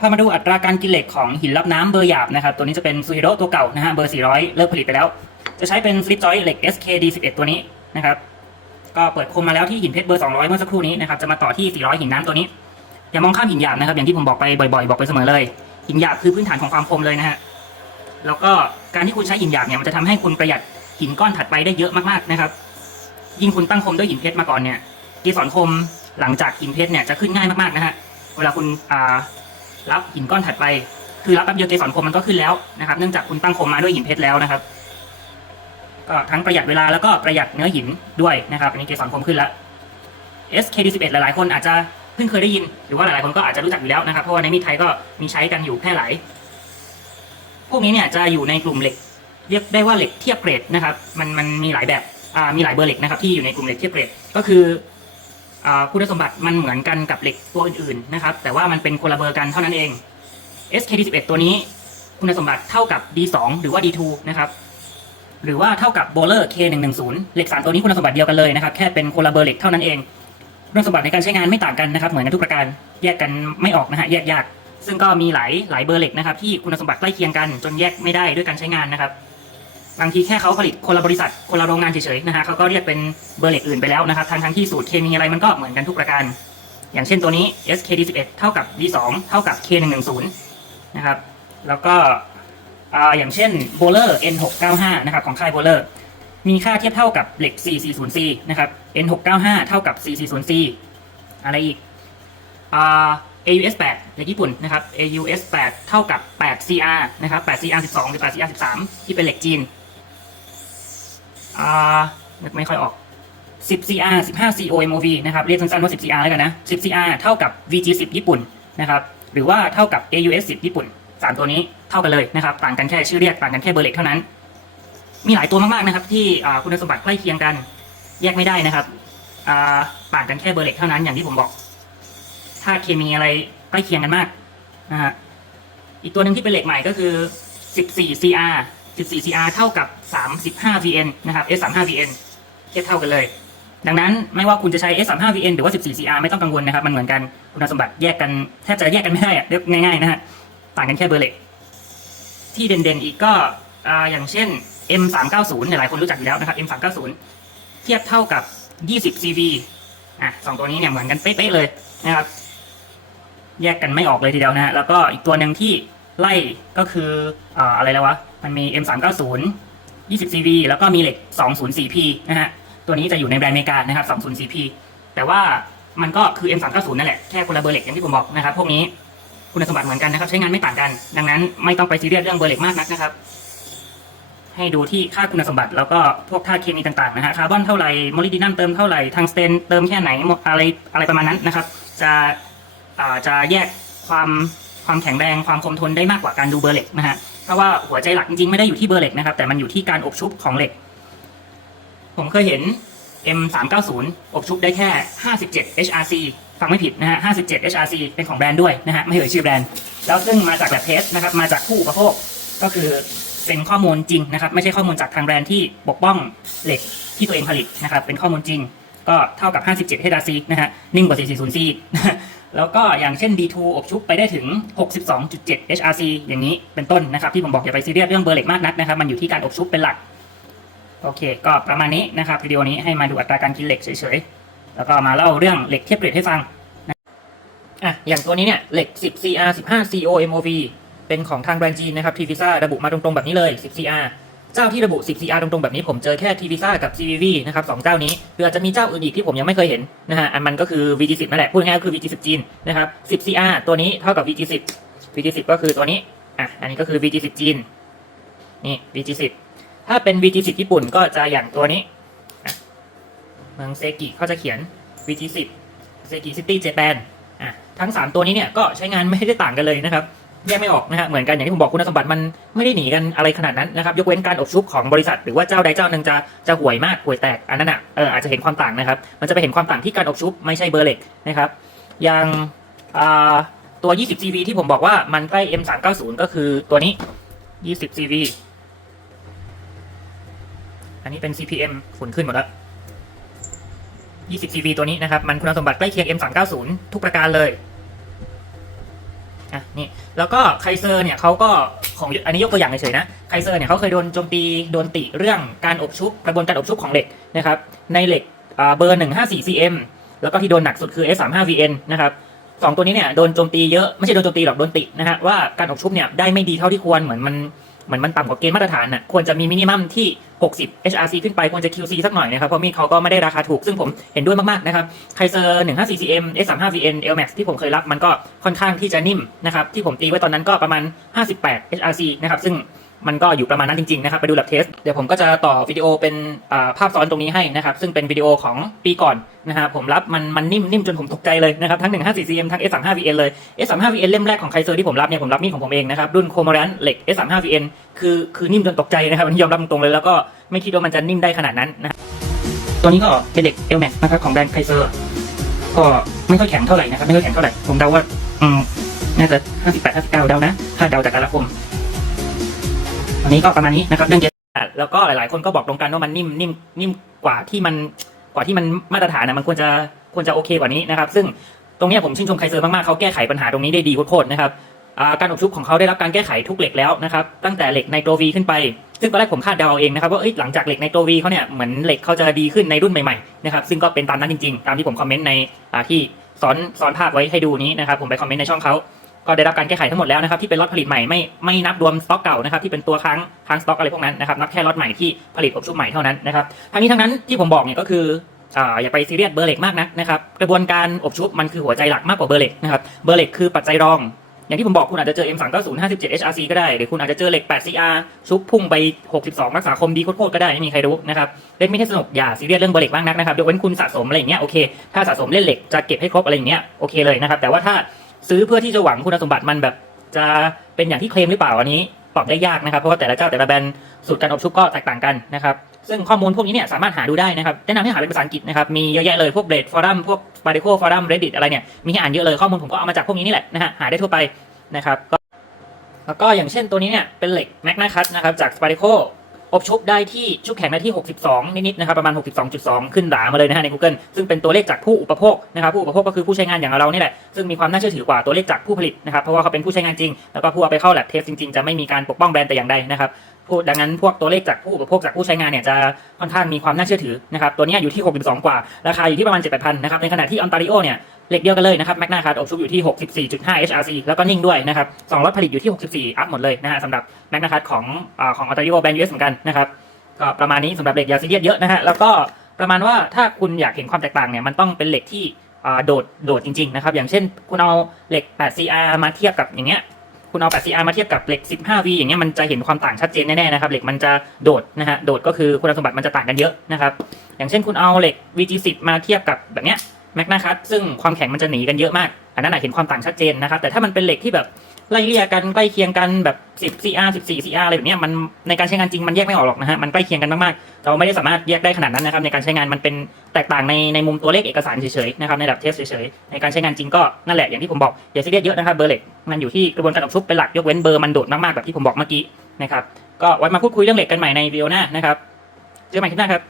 พามาดูอัตราการกินเหล็กของหินรับน้ำเบอร์หยาบนะครับ ตัวนี้จะเป็นซูฮิโร่ตัวเก่านะฮะเบอร์ 400 เลิกผลิตไปแล้ว จะใช้เป็นสลิปจอยเหล็ก SKD 11 ตัวนี้นะครับ ก็เปิดคมมาแล้วที่หินเพชรเบอร์ 200 เมื่อสักครู่นี้นะครับ จะมาต่อที่ 400 หินน้ำตัวนี้ อย่ามองข้ามหินหยาบนะครับ อย่างที่ผมบอกไปบ่อยๆ บอกไปเสมอเลย หินหยาบคือพื้นฐานของความคมเลยนะฮะ แล้วก็การที่คุณใช้หินหยาบเนี่ย มันจะทำให้คุณประหยัดหินก้อนถัดไปได้เยอะมากๆนะครับ ยิ่งคุณตั้งคมด้วยหินเพชรมาก่อนเนี่ยเกสรคมหลังจากหินเพชรเนี่ยจะขึ้นง่ายมากๆนะฮะ เวลาคุณอ่า รับหินก้อนถัดไป คือรับแป๊บเดียวเกสรคมมันก็ขึ้นแล้วนะครับ เนื่องจากคุณตั้งคมมาด้วยหินเพชรแล้วนะครับก็ทั้งประหยัดเวลาแล้วก็ประหยัดเนื้อหินด้วยนะครับอันนี้เกสรคมขึ้นแล้ว SKD11 หลายๆ คนอาจจะเพิ่งเคยได้ยิน หรือว่าหลายๆคนก็อาจจะรู้จักอยู่แล้วนะครับ เพราะว่าในมีดไทยก็มีใช้กันอยู่แพร่หลาย พวกนี้เนี่ยจะอยู่ในกลุ่มเหล็ก เรียกได้ว่าเหล็กเทียบเกรดนะครับ มันมันมีหลายแบบ อ่า มีหลายเบอร์เหล็กนะครับที่อยู่ในกลุ่มเหล็กเทียบเกรด ก็คือ คุณสมบัติมันเหมือนกันกับเหล็กตัวอื่นๆนะครับ แต่ว่ามันเป็นคนละเบอร์กันเท่านั้นเอง SKD11 ตัวนี้คุณสมบัติเท่ากับ D2 หรือว่า D2 นะครับ หรือว่าเท่ากับโบลเลอร์ K110 เหล็กสามตัวนี้คุณสมบัติเดียวกันเลยนะครับ แค่เป็นคนละเบอร์เหล็กเท่านั้นเองคุณสมบัติในการใช้งานไม่ต่างกันนะครับเหมือนกันทุกประการแยกกันไม่ออกนะฮะแยกยากซึ่งก็มีหลายหลายเบอร์เหล็กนะครับที่คุณสมบัติใกล้เคียงกันจนแยกไม่ได้ด้วยการใช้งานนะครับ บางทีแค่เขาผลิตคนละบริษัทคนละโรงงานเฉยๆนะฮะเขาก็เรียกเป็นเบอร์เหล็กอื่นไปแล้วนะครับทั้งทั้งที่สูตรเคมีอะไรมันก็เหมือนกันทุกประการ อย่างเช่นตัวนี้ SKD11 เท่ากับ D2 เท่ากับ K110 นะครับ แล้วก็อย่างเช่นโบเลอร์ N695 นะครับของค่ายโบเลอร์มีค่าเทียบเท่ากับเหล็ก 440C นะครับ N695 เท่ากับ 440C อะไรอีกอ่า AUS 8เหล็กญี่ปุ่นนะครับ AUS 8เท่ากับ 8CR นะครับ 8CR 12 หรือ 8CR 13 ที่เป็นเหล็กจีน อ่าไม่ค่อยออก 10CR 15 COMOV นะครับ เรียกสั้นๆว่า 10CR แล้วกันนะ 10CR เท่ากับ VG10 ญี่ปุ่นนะครับ หรือว่าเท่ากับ AUS 10ญี่ปุ่นสามตัวนี้เท่ากันเลยนะครับ ต่างกันแค่ชื่อเรียก ต่างกันแค่เบอร์เหล็กเท่านั้น มีหลายตัวมากๆนะครับ ที่คุณสมบัติใกล้เคียงกัน แยกไม่ได้นะครับ ต่างกันแค่เบอร์เหล็กเท่านั้น อย่างที่ผมบอก ถ้าเคมีอะไรใกล้เคียงกันมากนะฮะ อีกตัวหนึ่งที่เป็นเหล็กใหม่ก็คือ 14 CR 14 CR เท่ากับ 35 VN นะครับ S35 VN เทียบเท่ากันเลย ดังนั้นไม่ว่าคุณจะใช้ S35 VN หรือว่า 14 CR ไม่ต้องกังวลนะครับ มันเหมือนกันคุณสมบัติแยกกันแทบจะแยกกันไม่ได้อะเรียกง่ายๆนะฮะต่างกันแค่เบอร์เล็กที่เด่นๆอีกก็ออย่างเช่น M390 หลายคนรู้จักอยู่แล้วนะครับ M390 เทียบเท่ากับ 20 CV อะสองตัวนี้เนี่ยเหมือนกันเป๊ะๆเลยนะครับแยกกันไม่ออกเลยทีเดียวนะฮะแล้วก็อีกตัวหนึ่งที่ไล่ก็คือออะไรแล้ววะ มันมี M390 20CV แล้วก็มีเหล็ก 204P นะฮะ ตัวนี้จะอยู่ในแบรนด์อเมริกานะครับ 204P แต่ว่ามันก็คือ M390 นั่นแหละ แค่คนละเบอร์เหล็กอย่างที่ผมบอกนะครับ พวกนี้คุณสมบัติเหมือนกันนะครับ ใช้งานไม่ต่างกัน ดังนั้นไม่ต้องไปซีเรียสเรื่องเบอร์เหล็กมากนักนะครับ ให้ดูที่ค่าคุณสมบัติแล้วก็พวกค่าเคมีต่างๆนะฮะ คาร์บอนเท่าไหร่ โมลิบดีนัมเติมเท่าไหร่ทังสเตนเติมแค่ไหน อะไรอะไรประมาณนั้นนะครับ จะจะแยกความความแข็งแรงความคมทนได้มากกว่าการดูเบอร์เหล็กนะฮะ ราะว่าหัวใจหลักจริงๆ ไม่ได้อยู่ที่เบอร์เหล็กนะครับ แต่มันอยู่ที่การอบชุบของเหล็ก ผมเคยเห็น M390 อบชุบได้แค่ 57 HRC ฟังไม่ผิดนะฮะ 57 HRC เป็นของแบรนด์ด้วยนะฮะ ไม่เอ่ยชื่อแบรนด์ แล้วซึ่งมาจากแบบเทสนะครับ มาจากผู้อุปโภค ก็คือเป็นข้อมูลจริงนะครับ ไม่ใช่ข้อมูลจากทางแบรนด์ที่ปกป้องเหล็กที่ตัวเองผลิตนะครับ เป็นข้อมูลจริง ก็เท่ากับ 57 HRC นะฮะ นิ่งกว่า 440C นะฮะ แล้วก็อย่างเช่น D2 อบชุบไปได้ถึง 62.7 HRC อย่างนี้เป็นต้นนะครับที่ผมบอกอย่าไปซีเรียสเรื่องเบอร์เหล็กมากนักนะครับ มันอยู่ที่การอบชุบเป็นหลัก โอเค ก็ประมาณนี้นะครับวิดีโอนี้ให้มาดูอัตราการกินเหล็กเฉยๆ แล้วก็มาเล่าเรื่องเหล็กเทียบเกรดให้ฟังนะอะอย่างตัวนี้เนี่ยเหล็ก 10 CR 15 COMOV เป็นของทางแบรนด์จีนนะครับทีวีซ่าระบุมาตรงๆแบบนี้เลย 10 CR เจ้าที่ระบุ 10 CR ตรงๆ แบบนี้ผมเจอแค่ทีวีซ่ากับ CVV นะครับสองเจ้านี้หรืออาจจะมีเจ้าอื่นอีกที่ผมยังไม่เคยเห็นนะฮะอันมันก็คือ VG10 นั่นแหละพูดง่ายๆก็คือ VG10 จีนนะครับ 10 CR ตัวนี้เท่ากับ VG10 VG10 ก็คือตัวนี้อะอันนี้ก็คือ VG10 จีนนี่ VG10 ถ้าเป็น VG10 ญี่ปุ่นก็จะอย่างตัวนี้เมืองเซกิเขาจะเขียน VG10 เซกิซิตี้เจแปนอะทั้ง 3 ตัวนี้เนี่ยก็ใช้งานไม่ได้ต่างกันเลยนะครับ แยกไม่ออกนะฮะเหมือนกันอย่างที่ผมบอกคุณสมบัติมันไม่ได้หนีกันอะไรขนาดนั้นนะครับยกเว้นการอบชุบของบริษัท หรือว่าเจ้าใดเจ้าหนึ่งจะจะห่วยมากห่วยแตกอันนั้นอะเอออาจจะเห็นความต่างนะครับ มันจะไปเห็นความต่างที่การอบชุบไม่ใช่เบอร์เหล็กนะครับอย่างตัว 20 CV ที่ผมบอกว่ามันใกล้ M390 ก็คือตัวนี้ 20 CV อันนี้เป็น CPM ฝุ่นขึ้นหมดแล้ว 20 CV ตัวนี้นะครับ มันคุณสมบัติใกล้เคียง M390 ทุกประการเลย อะนี่แล้วก็ไคเซอร์เนี่ยเขาก็ของอันนี้ยกตัวอย่างเฉยๆนะไคเซอร์เนี่ยเขาเคยโดนโจมตีโดนติเรื่องการอบชุบกระบวนการอบชุบของเหล็กนะครับในเหล็กอ่าเบอร์ 154 cm แล้วก็ที่โดนหนักสุดคือ S35VN นะครับสองตัวนี้เนี่ยโดนโจมตีเยอะไม่ใช่โดนโจมตีหรอกโดนตินะฮะว่าการอบชุบเนี่ยได้ไม่ดีเท่าที่ควรเหมือนมัน เหมือนมันต่ำกว่าเกณฑ์มาตรฐานน่ะควรจะมีมินิมัมที่ 60 HRC ขึ้นไปควรจะ QC สักหน่อยนะครับเพราะมีดเขาก็ไม่ได้ราคาถูกซึ่งผมเห็นด้วยมากๆนะครับไคเซอร์ 154 cm S35VN LMAX ที่ผมเคยรับมันก็ค่อนข้างที่จะนิ่มนะครับที่ผมตีไว้ตอนนั้นก็ประมาณ 58 HRC นะครับซึ่ง มันก็อยู่ประมาณนั้นจริงๆนะครับไปดูหลักเทสเดี๋ยวผมก็จะต่อวิดีโอเป็นภาพซ้อนตรงนี้ให้นะครับซึ่งเป็นวิดีโอของปีก่อนนะฮะผมรับมันมันนิ่มนิ่มจนผมตกใจเลยนะครับทั้ง 154 cm ทั้ง S35VN เลย S35VN เล่มแรกของไคเซอร์ที่ผมรับเนี่ยผมรับมีดของผมเองนะครับรุ่นโคม r รันเหล็ก S35VN คือคือนิ่มจนตกใจนะครับอันยอมรับตรงๆเลยแล้วก็ไม่คิดว่ามันจะนิ่มได้ขนาดนั้นนะตัวนี้ก็เป็นเหล็ก Elmax นะครับของแบรนด์ไคเซอร์ก็ไม่ค่อยแข็งเท่าไหร่นะครับไม่ค่อยแข็งเท่าไหร่ผมเดาว่าอืมน่าจะ58 59เดานะถ้าเดาจากการรับผม อันนี้ก็ประมาณนี้นะครับเรื่องเย็นแล้วก็หลาย ๆ คนก็บอกตรงกันว่ามันนิ่มนิ่มนิ่มกว่าที่มันกว่าที่มันมาตรฐานนะมันควรจะควรจะโอเคกว่านี้นะครับ ซึ่งตรงนี้ผมชื่นชมไคเซอร์มาก ๆ เขาแก้ไขปัญหาตรงนี้ได้ดีโคตรนะครับการอบชุบของเขาได้รับการแก้ไขทุกเหล็กแล้วนะครับ ตั้งแต่เหล็กไนโตรวีขึ้นไป ซึ่งตอนแรกผมคาดเดาเองนะครับว่าหลังจากเหล็กไนโตรวีเขาเนี่ยเหมือนเหล็กเขาจะดีขึ้นในรุ่นใหม่ ๆ นะครับ ซึ่งก็เป็นตามนั้นจริง ๆ ตามที่ผมคอมเมนต์ในที่สอนสอนภาพไว้ให้ดูนี้นะครับ ผมไปคอมเมนต์ในช่องเขา ก็ได้รับการแก้ไขทั้งหมดแล้วนะครับที่เป็นล็อตผลิตใหม่ไม่ไม่นับรวมสต็อกเก่านะครับที่เป็นตัวค้างค้างสต็อกอะไรพวกนั้นนะครับนับแค่ล็อตใหม่ที่ผลิตอบชุบใหม่เท่านั้นนะครับทั้งนี้ทั้งนั้นที่ผมบอกเนี่ยก็คืออย่าไปซีเรียสเบอร์เหล็กมากนักนะครับกระบวนการอบชุบมันคือหัวใจหลักมากกว่าเบอร์เหล็กนะครับเบอร์เหล็กคือปัจจัยรอง อย่างที่ผมบอกคุณอาจจะเจอ M390 57 HRC ก็ได้หรือคุณอาจจะเจอเหล็ก 8CR ชุบพุ่งไป 62 รักษาคมดีโคตรก็ได้ไม่มีใครรู้นะครับเล่นไม่ให้สนุกอย่าซีเรียสเรื่องเบอร์เหล็กมากนักนะครับยกเว้นคุณสะสมอะไรอย่างเงี้ยโอเคถ้าสะสมเล่นเหล็กจะเก็บให้ครบอะไรอย่างเงี้ยโอเคเลยนะครับแต่ว่าถ้า ซื้อเพื่อที่จะหวังคุณสมบัติมันแบบ จะเป็นอย่างที่เคลมหรือเปล่าอันนี้ตอบได้ยากนะครับเพราะว่าแต่ละเจ้าแต่ละแบรนด์สูตรการอบชุบก็แตกต่างกันนะครับซึ่งข้อมูลพวกนี้เนี่ยสามารถหาดูได้นะครับแนะนำให้หาเป็นภาษาอังกฤษนะครับมีเยอะแยะเลยพวกเบรดฟอรัมพวกบาริโคฟอรัมเรดดิตอะไรเนี่ยมีให้อ่านเยอะเลยข้อมูลผมก็เอามาจากพวกนี้นี่แหละนะฮะหาได้ทั่วไปนะครับแล้วก็อย่างเช่นตัวนี้เนี่ยเป็นเหล็กแมกนาคัตนะครับจากสปาริโค อบชุบได้ที่ชุบแข็งได้ที่ 62 นิดๆนะครับประมาณ 62.2 ขึ้นหรามาเลยนะฮะใน Google ซึ่งเป็นตัวเลขจากผู้อุปโภคนะครับผู้อุปโภคก็คือผู้ใช้งานอย่างเรานี่แหละซึ่งมีความน่าเชื่อถือกว่าตัวเลขจากผู้ผลิตนะครับเพราะว่าเขาเป็นผู้ใช้งานจริง แล้วก็ผู้เอาไปเข้าแลบเทสจริงๆ จะไม่มีการปกป้องแบรนด์แต่อย่างใดนะครับดังนั้นพวกตัวเลขจากผู้อุปโภคจากผู้ใช้งานเนี่ยจะค่อนข้างมีความน่าเชื่อถือนะครับตัวนี้อยู่ที่ 62 กว่า ราคาอยู่ที่ประมาณ 7-8พันนะครับในขณะที่ออนตาริโอเนี่ย เหล็กเดียวกันเลยนะครับแมกนาคาร์ดอบชุบอยู่ที่ 64.5 HRC แล้วก็นิ่งด้วยนะครับสองรถผลิตอยู่ที่ 64 อัพหมดเลยนะฮะสำหรับแมกนาคาร์ดของอของออตาริโอแบนด์ US เหมือนกันนะครับก็ประมาณนี้สำหรับเหล็กยาซีเรียสเยอะนะฮะแล้วก็ประมาณว่าถ้าคุณอยากเห็นความแตกต่างเนี่ยมันต้องเป็นเหล็กที่โดดโดดจริงๆนะครับอย่างเช่นคุณเอาเหล็ก 8CR มาเทียบกับอย่างเงี้ยคุณเอา 8CR มาเทียบกับเหล็ก 15V อย่างเงี้ยมันจะเห็นความต่างชัดเจนแน่ๆนะครับเหล็กมันจะโดดนะฮะโดดก็คือคุณสมบัติมันจะต่างกันเยอะนะครับอย่างเช่นคุณเอาเหล็ก VG10 มาเทียบกับแบบเนี้ย แมกนาคัตซึ่งความแข็งมันจะหนีกันเยอะมาก อันนั้นอาจเห็นความต่างชัดเจนนะครับ แต่ถ้ามันเป็นเหล็กที่แบบไล่เลี่ยกันใกล้เคียงกันแบบ 10 CR 14 CR อะไรแบบนี้มันในการใช้งานจริงมันแยกไม่ออกหรอกนะฮะมันใกล้เคียงกันมากๆเราไม่ได้สามารถแยกได้ขนาดนั้นนะครับในการใช้งานมันเป็นแตกต่างในในมุมตัวเลขเอกสารเฉยๆนะครับในระดับเทสเฉยๆในการใช้งานจริงก็นั่นแหละอย่างที่ผมบอกอย่าซีเรียสเยอะนะครับเบอร์เหล็กมันอยู่ที่กระบวนการอบชุบเป็นหลักยกเว้นเบอร์มันโดดมากๆแบบที่ผมบอกเมื่อกี้นะครับก็ไว้มาพูดคุยเรื่องเหล็กกันใหม่ในวิดีโอหน้านะครับเจอกันใหม่คลิปหน้าครับ